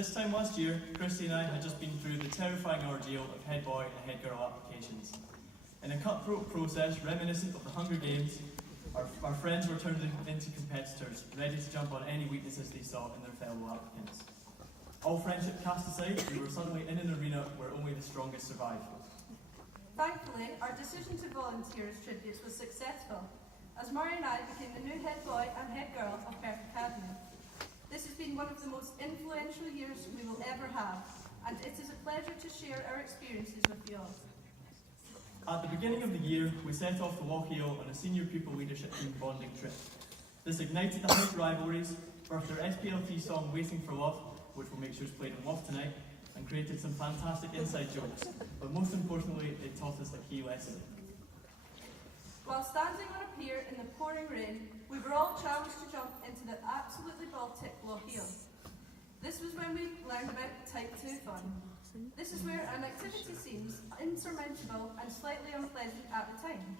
This time last year, Christie and I had just been through the terrifying ordeal of head boy and head girl applications. In a cutthroat process reminiscent of the Hunger Games, our friends were turned into competitors, ready to jump on any weaknesses they saw in their fellow applicants. All friendship cast aside, we were suddenly in an arena where only the strongest survive. Thankfully, our decision to volunteer as tributes was successful, as Murray and I became the new head boy and head girl of Perth Academy. This has been one of the most influential years we will ever have, and it is a pleasure to share our experiences with you all. At the beginning of the year, we set off to Lochiel on a senior pupil leadership team bonding trip. This ignited the house rivalries, birthed our SPLT song Waiting for Love, which will make sure it's played in Love tonight, and created some fantastic inside jokes, but most importantly, it taught us a key lesson. While standing on a pier in the pouring rain, we were all challenged to jump into the absolutely Baltic Lochiel. This was when we learned about Type 2 fun. This is where an activity seems insurmountable and slightly unpleasant at the time.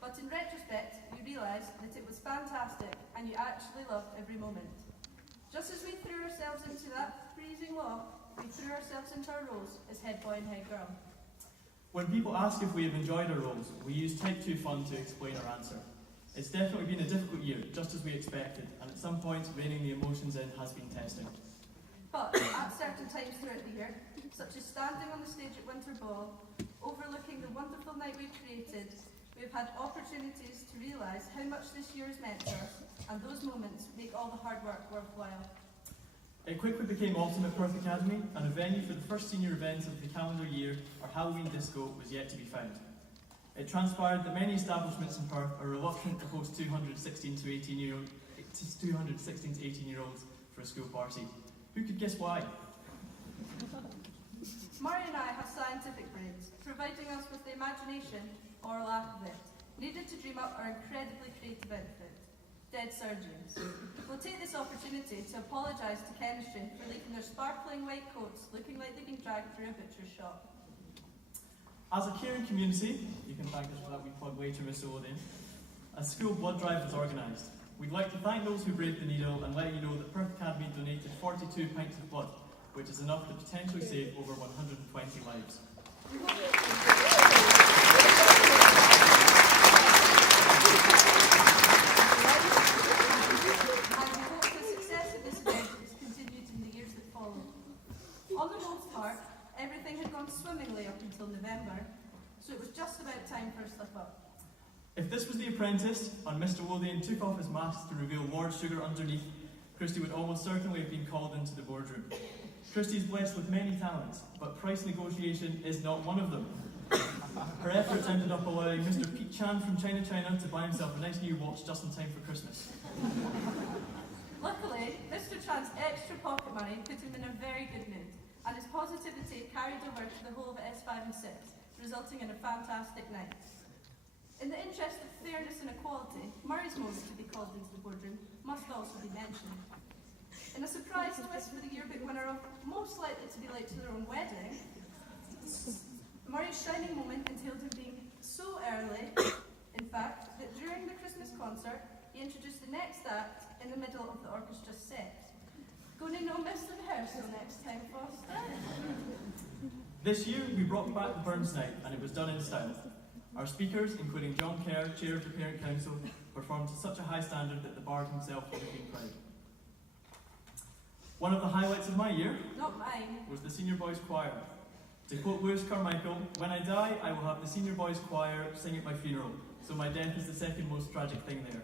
But in retrospect, you realise that it was fantastic and you actually loved every moment. Just as we threw ourselves into that freezing loch, we threw ourselves into our roles as head boy and head girl. When people ask if we have enjoyed our roles, we use Type 2 fun to explain our answer. It's definitely been a difficult year, just as we expected, and at some points reining the emotions in has been testing. But at certain times throughout the year, such as standing on the stage at Winter Ball, overlooking the wonderful night we've created, we've had opportunities to realise how much this year has meant to us, and those moments make all the hard work worthwhile. It quickly became autumn at Perth Academy, and a venue for the first senior event of the calendar year, our Halloween disco, was yet to be found. It transpired that many establishments in Perth are reluctant to host 216 to 18-year-olds for a school party. Who could guess why? Murray and I have scientific brains, providing us with the imagination, or lack of it, needed to dream up our incredibly creative outfit. Dead surgeons. We'll take this opportunity to apologise to chemistry for leaving their sparkling white coats looking like they've been dragged through a butcher's shop. As a caring community, you can thank us for that wee plug later, Miss Olodin, a school blood drive was organised. We'd like to thank those who braved the needle and let you know that Perth Academy donated 42 pints of blood, which is enough to potentially save over 120 lives. Swimmingly up until November, so it was just about time for a slip up. If this was The Apprentice, and Mr. Lothian took off his mask to reveal Lord Sugar underneath, Christie would almost certainly have been called into the boardroom. Christie is blessed with many talents, but price negotiation is not one of them. Her efforts ended up allowing Mr. Pete Chan from China to buy himself a nice new watch just in time for Christmas. Luckily, Mr. Chan's extra pocket money put him in a very good mood, and his positivity carried over to the whole of S5 and 6, resulting in a fantastic night. In the interest of fairness and equality, Murray's moment to be called into the boardroom must also be mentioned. In a surprise twist for the yearbook winner of most likely to be late to their own wedding, Murray's shining moment entailed him being so early, in fact, that during the Christmas concert, he introduced the next act in the middle of the orchestra's set. Gonna no miss the rehearsal next time, Foster. This year, we brought back the Burns Night, and it was done in style. Our speakers, including John Kerr, Chair of the Parent Council, performed to such a high standard that the Bard himself would have been proud. One of the highlights of my year Not mine. was the Senior Boys Choir. To quote Lewis Carmichael, "When I die, I will have the Senior Boys Choir sing at my funeral, so my death is the second most tragic thing there."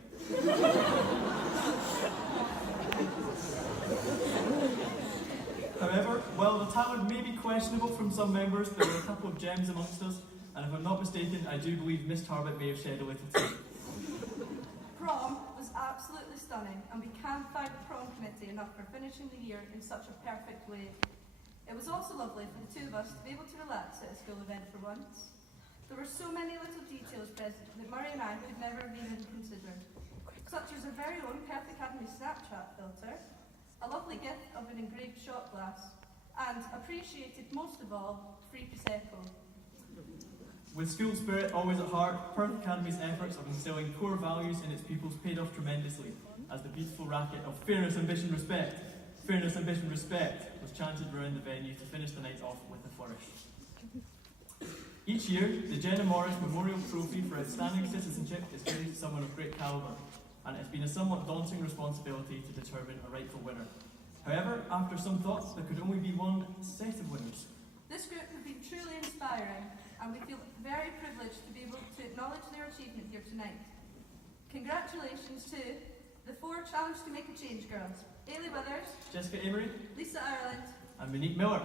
However, while the talent may be questionable from some members, there were a couple of gems amongst us, and if I'm not mistaken, I do believe Miss Tarbett may have shed a little tear. Prom was absolutely stunning, and we can't thank the prom committee enough for finishing the year in such a perfect way. It was also lovely for the two of us to be able to relax at a school event for once. There were so many little details present that Murray and I could never have even considered, such as our very own Perth Academy Snapchat filter, a lovely gift of an engraved shot glass, and, appreciated most of all, free Prosecco. With school spirit always at heart, Perth Academy's efforts of instilling core values in its pupils paid off tremendously, as the beautiful racket of fairness, ambition, respect Fairness, ambition, respect was chanted around the venue to finish the night off with a flourish. Each year, the Jenna Morris Memorial Trophy for Outstanding Citizenship is given to someone of great calibre, and it has been a somewhat daunting responsibility to determine a rightful winner. However, after some thought, there could only be one set of winners. This group have been truly inspiring, and we feel very privileged to be able to acknowledge their achievement here tonight. Congratulations to the 4 Challenge to Make a Change girls: Ailey Withers, Jessica Amory, Lisa Ireland, and Monique Miller.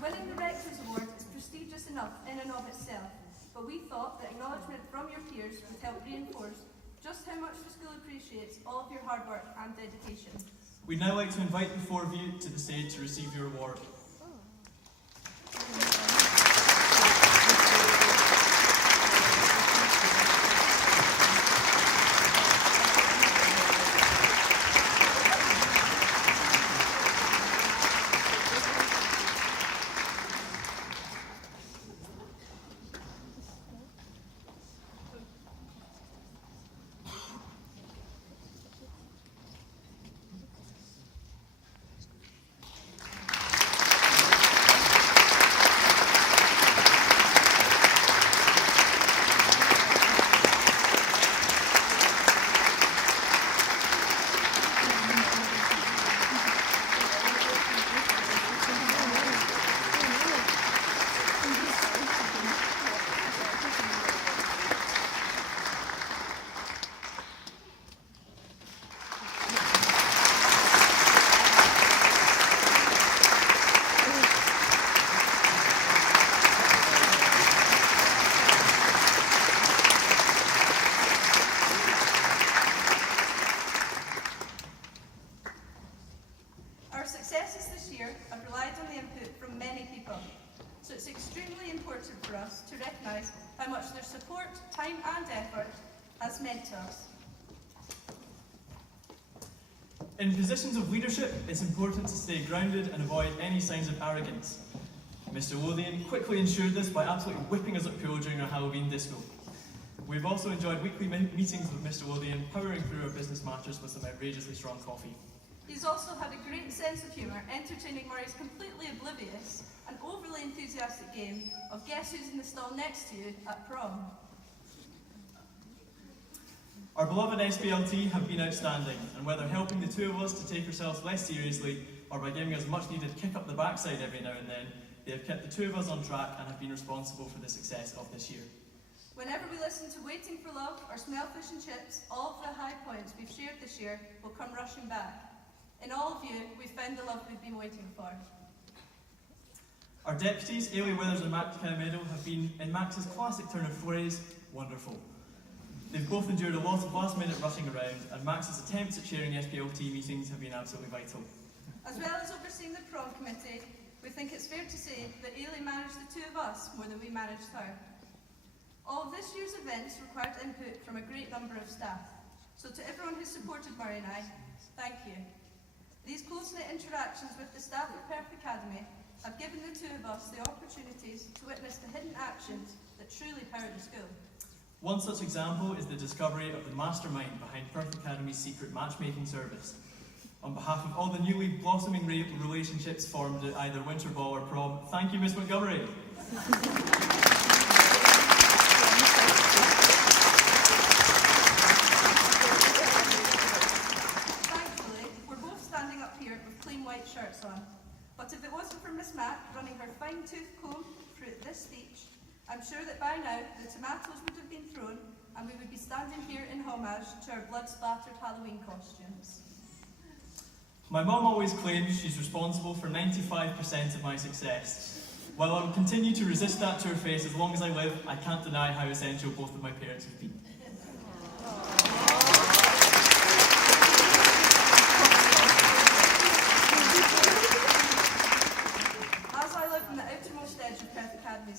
Winning the Rector's Award is prestigious enough in and of itself, but we thought that acknowledgement from your peers would help reinforce just how much the school appreciates all of your hard work and dedication. We'd now like to invite the 4 of you to the stage to receive your award. Our successes this year have relied on the input from many people, so it's extremely important for us to recognise how much their support, time and effort has meant to us. In positions of leadership, it's important to stay grounded and avoid any signs of arrogance. Mr. Lothian quickly ensured this by absolutely whipping us at pool during our Halloween disco. We've also enjoyed weekly meetings with Mr. Lothian, powering through our business matters with some outrageously strong coffee. He's also had a great sense of humour, entertaining Murray's completely oblivious and overly enthusiastic game of Guess Who's in the Stall Next to You at prom. Our beloved SPLT have been outstanding, and whether helping the 2 of us to take ourselves less seriously or by giving us much needed kick up the backside every now and then, they have kept the 2 of us on track and have been responsible for the success of this year. Whenever we listen to Waiting for Love or Smell Fish and Chips, all of the high points we've shared this year will come rushing back. In all of you, we've found the love we've been waiting for. Our deputies, Ailey Withers and Max Meadow, have been, in Max's classic turn of phrase, wonderful. They've both endured a lot of last-minute rushing around, and Max's attempts at chairing SPLT meetings have been absolutely vital. As well as overseeing the prom committee, we think it's fair to say that Ailey managed the 2 of us more than we managed her. All of this year's events required input from a great number of staff, so to everyone who supported Murray and I, thank you. These close-knit interactions with the staff of Perth Academy have given the 2 of us the opportunities to witness the hidden actions that truly power the school. One such example is the discovery of the mastermind behind Perth Academy's secret matchmaking service. On behalf of all the newly blossoming relationships formed at either Winter Ball or prom, thank you, Miss Montgomery. Shirts on. But if it wasn't for Miss Mac running her fine-tooth comb through this speech, I'm sure that by now the tomatoes would have been thrown and we would be standing here in homage to our blood-splattered Halloween costumes. My mum always claims she's responsible for 95% of my success. While I will continue to resist that to her face as long as I live, I can't deny how essential both of my parents have been.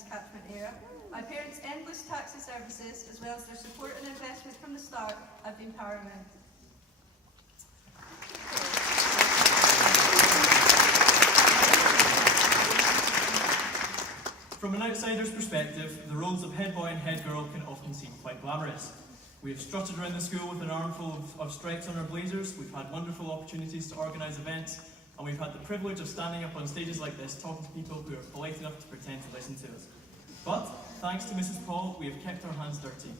Catchment area. My parents' endless taxi services, as well as their support and investment from the start, have been paramount. From an outsider's perspective, the roles of head boy and head girl can often seem quite glamorous. We have strutted around the school with an armful of stripes on our blazers, we've had wonderful opportunities to organise events, and we've had the privilege of standing up on stages like this talking to people who are polite enough to pretend to listen to us. But, thanks to Mrs. Paul, we have kept our hands dirty.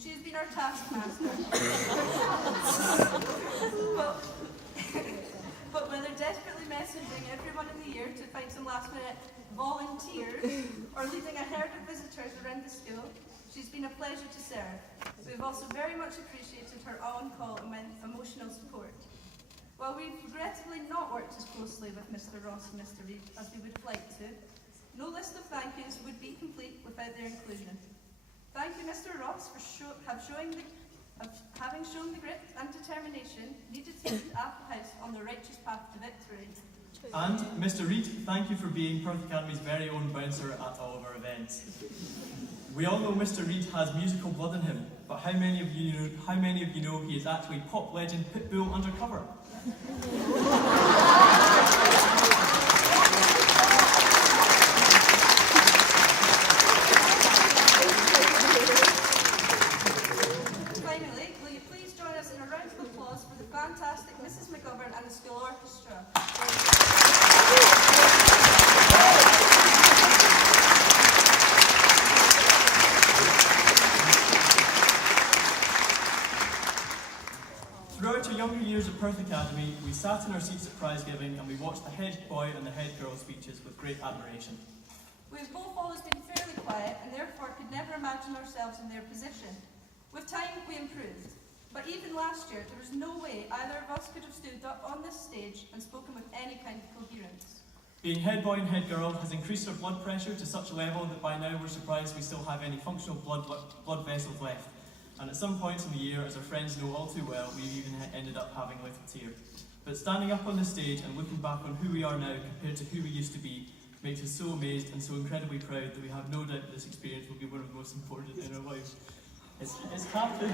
She has been our taskmaster. but whether desperately messaging everyone in the year to find some last-minute volunteers or leading a herd of visitors around the school, she's been a pleasure to serve. We've also very much appreciated her on-call and emotional support. While we've regrettably not worked as closely with Mr. Ross and Mr. Reid as we would have liked to, no list of thank yous would be complete without their inclusion. Thank you, Mr. Ross, for having shown the grit and determination needed to keep Apple House on the righteous path to victory. And, Mr. Reid, thank you for being Perth Academy's very own bouncer at all of our events. We all know Mr. Reid has musical blood in him, but how many of you know he is actually pop legend Pitbull undercover? Finally, will you please join us in a round of applause for the fantastic Mrs. McGovern and the school orchestra? Throughout our younger years at Perth Academy, we sat in our seats at prize giving and we watched the head boy and the head girl speeches with great admiration. We've both always been fairly quiet and therefore could never imagine ourselves in their position. With time, we improved. But even last year, there was no way either of us could have stood up on this stage and spoken with any kind of coherence. Being head boy and head girl has increased our blood pressure to such a level that by now we're surprised we still have any functional blood vessels left. And at some points in the year, as our friends know all too well, we've even ended up having a little tear. But standing up on the stage and looking back on who we are now compared to who we used to be makes us so amazed and so incredibly proud that we have no doubt that this experience will be one of the most important in our lives. It's happened.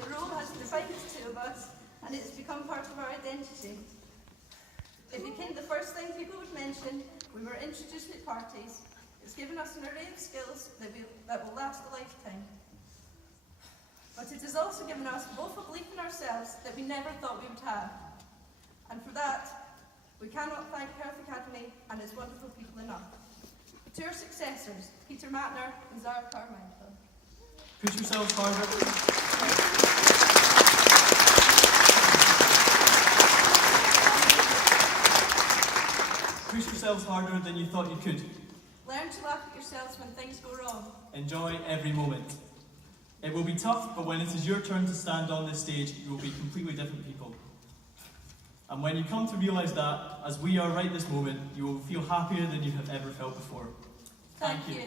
The role has defined the two of us, and it has become part of our identity. It became the first thing people would mention when we were introduced at parties. It's given us an array of skills that will last a lifetime. But it has also given us both a belief in ourselves that we never thought we would have. And for that, we cannot thank Perth Academy and its wonderful people enough. To our successors, Peter Matner and Zara Carmichael. Push yourselves harder. Push yourselves harder than you thought you could. Learn to laugh at yourselves when things go wrong. Enjoy every moment. It will be tough, but when it is your turn to stand on this stage, you will be completely different people. And when you come to realise that, as we are right this moment, you will feel happier than you have ever felt before. Thank you.